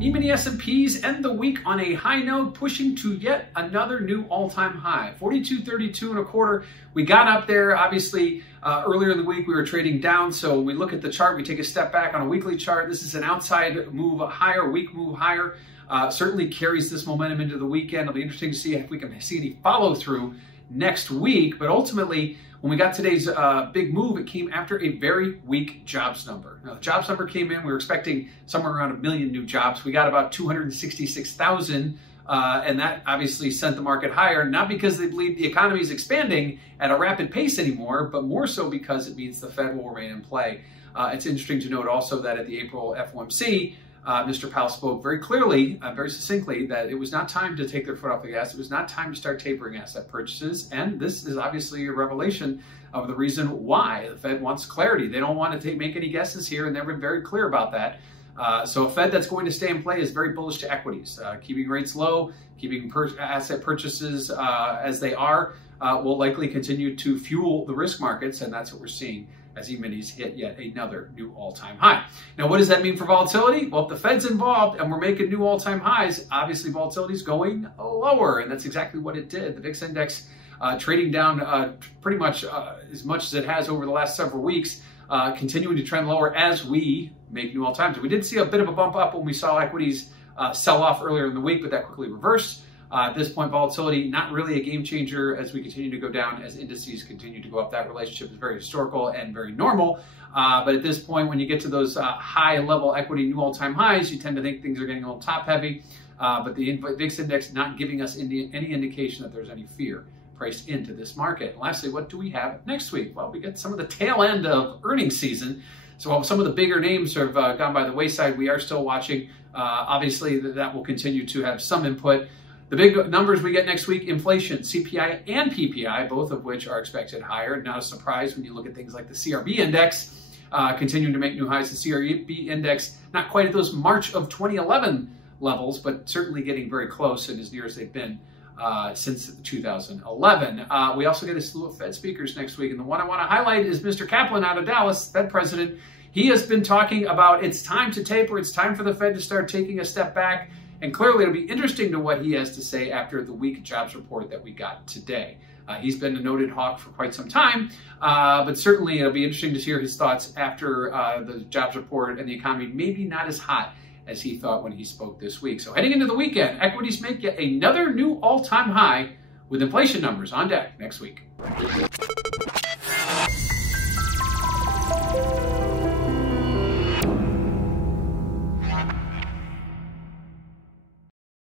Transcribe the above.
E-mini S&Ps end the week on a high note, pushing to yet another new all-time high, 42.32 and a quarter. We got up there, obviously, earlier in the week we were trading down, so we look at the chart, we take a step back on a weekly chart. This is an outside move higher, week move higher. Certainly carries this momentum into the weekend. It'll be interesting to see if we can see any follow-through next week, but ultimately, when we got today's big move, it came after a very weak jobs number. Now, the jobs number came in, we were expecting somewhere around 1 million new jobs. We got about 266,000, and that obviously sent the market higher, not because they believe the economy is expanding at a rapid pace anymore, but more so because it means the Fed will remain in play. It's interesting to note also that at the April FOMC, Mr. Powell spoke very clearly, very succinctly, that it was not time to take their foot off the gas. It was not time to start tapering asset purchases. And this is obviously a revelation of the reason why the Fed wants clarity. They don't want to make any guesses here, and they've been very clear about that. So a Fed that's going to stay in play is very bullish to equities. Keeping rates low, keeping asset purchases as they are, will likely continue to fuel the risk markets, and that's what we're seeing as E-minis hit yet another new all-time high. Now, what does that mean for volatility? Well, if the Fed's involved and we're making new all-time highs, obviously volatility is going lower, and that's exactly what it did. The VIX index trading down pretty much as much as it has over the last several weeks, continuing to trend lower as we make new all-times. We did see a bit of a bump up when we saw equities sell off earlier in the week, but that quickly reversed. At this point, volatility, not really a game changer as we continue to go down, as indices continue to go up. That relationship is very historical and very normal. But at this point, when you get to those high-level equity new all-time highs, you tend to think things are getting a little top-heavy. But the VIX index not giving us any indication that there's any fear priced into this market. And lastly, what do we have next week? Well, we get some of the tail end of earnings season. So while some of the bigger names have gone by the wayside, we are still watching. Obviously, that will continue to have some input. The big numbers we get next week, inflation, CPI and PPI, both of which are expected higher. Not a surprise when you look at things like the CRB index, continuing to make new highs. The CRB index, not quite at those March of 2011 levels, but certainly getting very close and as near as they've been since 2011. We also get a slew of Fed speakers next week, and the one I want to highlight is Mr. Kaplan out of Dallas, Fed president. He has been talking about it's time to taper, it's time for the Fed to start taking a step back. And clearly, it'll be interesting to what he has to say after the weak jobs report that we got today. He's been a noted hawk for quite some time, but certainly it'll be interesting to hear his thoughts after the jobs report and the economy maybe not as hot as he thought when he spoke this week. So heading into the weekend, equities make yet another new all-time high with inflation numbers on deck next week.